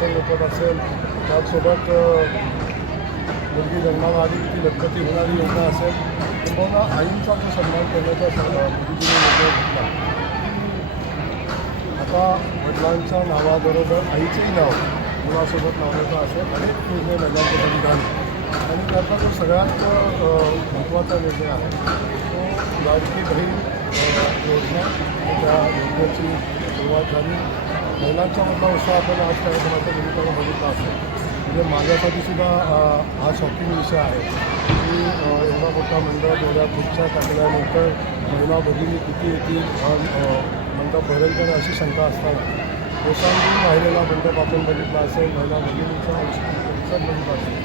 पोषण मोफत असेल त्याचसोबत मुलगी जन्माला आली ती लखपती होणारी योजना असेल किंवा आईंचा जो सन्मान करण्याचा स- निर्णय घेतला. आता वडिलांच्या नावाबरोबर आईचंही नाव मुलासोबत लावण्याचा असेल अनेक निर्णय महिलांमध्ये झाले आणि त्याचा जो सगळ्यात महत्त्वाचा निर्णय आहे तो लाडकी बहीण योजना त्या योजनेची सुरुवात झाली. महिलांच्या मधला उत्साह आपण आज कार्यक्रमाच्या निमित्तानं बघितला असेल. म्हणजे माझ्यासाठी सुद्धा हा शॉकिंग विषय आहे की एवढा मोठा मंडळ एवढ्या खुर्च्या टाकल्यानंतर महिला भगिनी किती येतील मंडप भरेल का अशी शंका असताना. ओसांडून राहिलेला मंडप आपण बघितला असेल महिला भगिनीचा उत्सव बघितला असेल.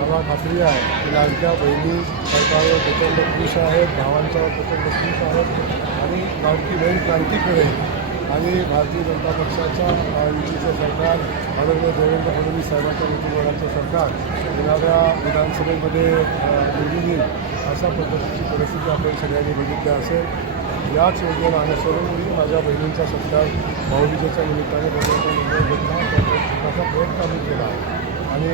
मला खात्री आहे की लाडक्या बहिणी सरकारवर प्रचंड खुश आहेत भावांच्यावर प्रचंड खुश आहेत आणि लाडकी बहीण क्रांतीकडे आणि भारतीय जनता पक्षाच्या युतीचं सरकार आदरणीय देवेंद्र फडणवीस साहेबांच्या नेतृत्वाचं सरकार येणाऱ्या विधानसभेमध्ये अ, निवडून येईल अशा पद्धतीची परिस्थिती आपण सगळ्यांनी बघितली असेल. याच योजनेला अनुसरून मी माझ्या बहिणींचा सत्कार भाऊबीजेच्या निमित्ताने बघण्याचा निर्णय घेतला. त्याचा प्रयत्न आम्ही केला. आणि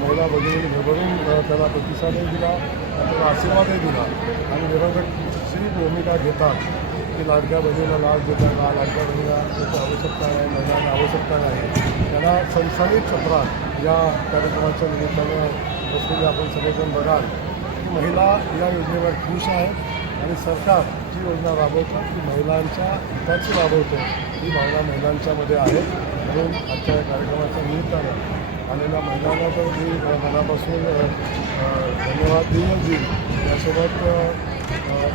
महिला भगिनींनी भरभरून त्याला प्रतिसादही दिला त्याला आशीर्वादही दिला. आणि निरोधकची भूमिका घेतात. की लाडक्या बहिणीला लाच देता का? लाडक्या बहिणीला त्याची आवश्यकता नाही महिलांना आवश्यकता नाही त्यांना संसारिक क्षेत्रात या कार्यक्रमाच्या निमित्तानं बसलेले आपण सगळेजण बघाल. की महिला या योजनेवर खुश आहेत आणि सरकार जी योजना राबवतात ती महिलांच्या हिताची राबवते. ही भावना महिलांच्यामध्ये आहे. म्हणून आजच्या या कार्यक्रमाच्या निमित्तानं आलेल्या महिलांना तर मी मनापासून धन्यवाद देईन. देईल त्यासोबत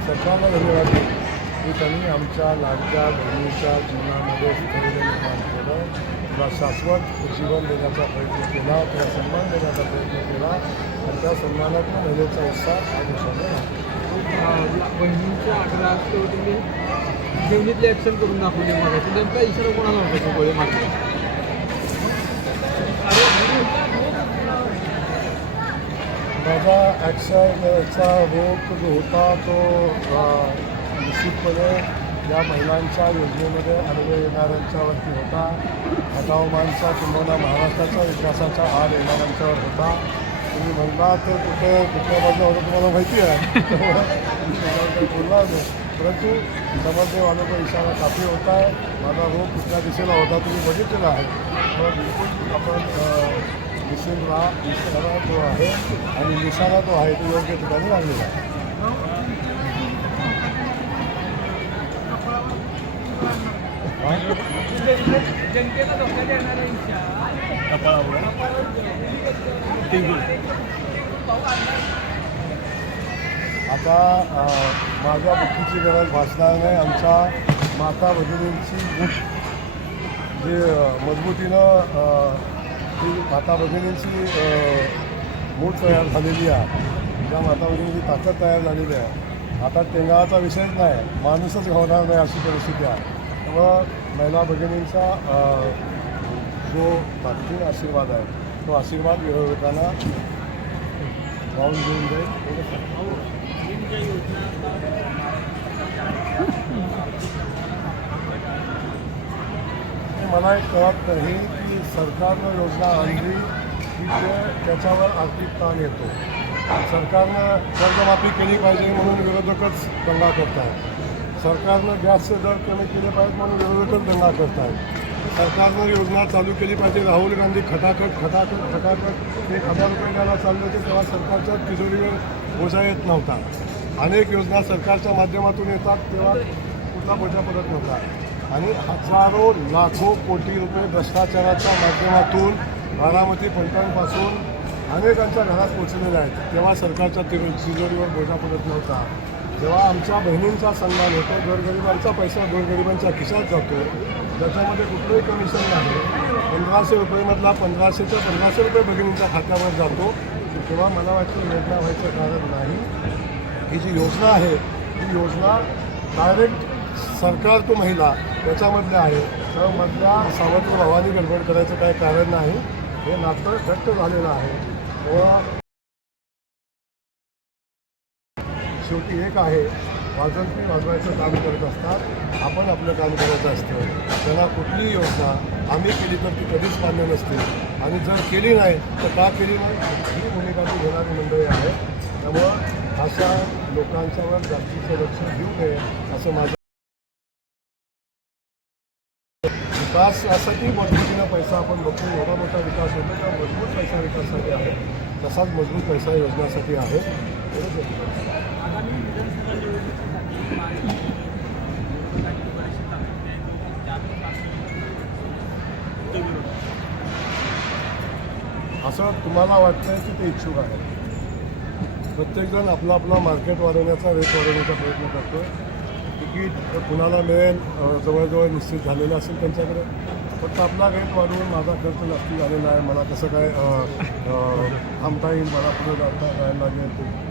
सरकारला धन्यवाद देईन. की त्यांनी आमच्या लाडक्या बहिणीच्या जीवनामध्ये स्थैर्य निर्माण केलं. तिला शाश्वत जीवन देण्याचा प्रयत्न केला तिला सन्मान देण्याचा प्रयत्न केला. आणि त्या सन्मानातून महिलेचा उत्साह हा दिवसाने राहतो. बहिणींच्या आग्रहात तुम्ही जीवनीतले ॲक्शन करून दाखवले मला. नेमका इशारा कोणाला होता तो गोळे मारला माझा ॲक्शनचा रोग जो होता तो निश्चितपणे या महिलांच्या योजनेमध्ये अन्वय येणाऱ्यांच्यावरती होता. हटावमानचा किंबहुना महाराष्ट्राच्या विकासाचा आड येणाऱ्यांच्यावर होता. तुम्ही म्हणला तर कुठे कुठल्या बाजूला होतं तुम्हाला माहिती आहे. बोलला परंतु समजने वालों इशारा काफी होता आहे. माझा रोग कुठल्या दिशेला होता तुम्ही बघितलेला आहे. मग बिलकुल आपण अ, राहा. इशारा जो आहे. आणि निशाणा जो आहे तो योग्य ठिकाणी लागलेला आहे. आता माझ्या बुद्धीची गरज भासणार नाही. आमच्या माता भगिनींची बुक जे मजबूतीनं ती माता भगिनींची मूठ तयार झालेली आहे. ज्या माता भगिनींची ताकद तयार झालेली आहे. आता टेंगाळाचा विषयच नाही. माणूसच घावणार नाही अशी परिस्थिती आहे. त्यामुळं महिला भगिनींचा जो भक्तीन आशीर्वाद आहे तो आशीर्वाद विरोधकांना वाहून घेऊन जाईल मला एक कळत नाही की सरकारनं योजना आणली की त्याच्यावर आर्थिक ताण येतो. सरकारनं कर्जमाफी केली पाहिजे म्हणून विरोधकच दंगा करत आहेत सरकारनं गॅसचे दर कमी केले पाहिजेत म्हणून रेग्युलेटर दंगा करत आहेत सरकारनं योजना चालू केली पाहिजे. राहुल गांधी खटाखट खटाखट खटाखट. एक हजार रुपये द्यायला चालले होते तेव्हा सरकारच्या तिजोरीवर बोजा येत नव्हता. अनेक योजना सरकारच्या माध्यमातून येतात तेव्हा कुठला बोजा पडत नव्हता. आणि हजारो लाखो कोटी रुपये भ्रष्टाचाराच्या माध्यमातून बारामती फलटणपासून अनेकांच्या घरात पोचलेले आहेत. तेव्हा सरकारच्या तिजोरीवर बोजा पडत नव्हता. जेव्हा आमच्या बहिणींचा सन्मान होतो गोरगरिबांचा पैसा गोरगरिबांच्या खिशात जातो त्याच्यामध्ये कुठलंही कमिशन नाही. पंधराशे रुपयेमधला पंधराशेच्या पंधराशे रुपये बहिणींच्या खात्यावर जातो. तेव्हा मला वाटतं योजना व्हायचं कारण नाही. ही जी योजना आहे ही योजना डायरेक्ट सरकार तो महिला याच्यामधल्या आहे. त्यामधल्या सावत्र भावानी गडबड करायचं काही कारण नाही. हे नातं घट्ट झालेलं आहे. व शेवटी एक आहे वाजंत्री वाजवायचं काम करत असतात आपण आपलं काम करायचं असतं. त्याला कुठलीही योजना आम्ही केली तर ती कधीच मान्य नसते. आणि जर केली नाही तर का केली नाही? ही भूमिका ती घेणारी मंडळी आहे. त्यामुळं अशा लोकांच्यावर जास्तीचं लक्ष देऊ नये असं माझं विकासासाठी मजबूतीनं पैसा आपण बघतो. एवढा मोठा विकास होतो तर मजबूत पैसा विकासासाठी आहे. तसाच मजबूत पैसा योजनासाठी आहे. असं तुम्हाला वाटतंय की ते इच्छुक आहे प्रत्येकजण आपला आपला मार्केट वाढवण्याचा रेट वाढवण्याचा प्रयत्न करतो तिकीट कुणाला मिळेल जवळजवळ निश्चित झालेलं असेल त्यांच्याकडे. फक्त आपला रेट वाढवून माझा खर्च जास्ती झालेला आहे. मला कसं काय थांबता येईल मला पुढे जाता जायला लागेल.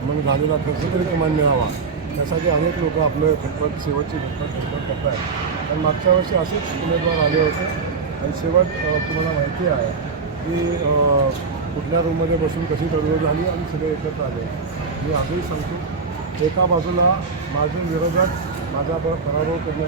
मग झालेला खर्च तरी किमान मिळावा. त्यासाठी अनेक लोक आपलं खटपट शेवटची खटपट खटपट करत आहेत कारण मागच्या वर्षी असेच उमेदवार आले होते. आणि शेवट तुम्हाला माहिती आहे की कुठल्या रूममध्ये बसून कशी तडजोड झाली आणि सगळे एकत्र आले. मी आजही सांगतो एका बाजूला माझे विरोधात माझा पराभव करण्यासाठी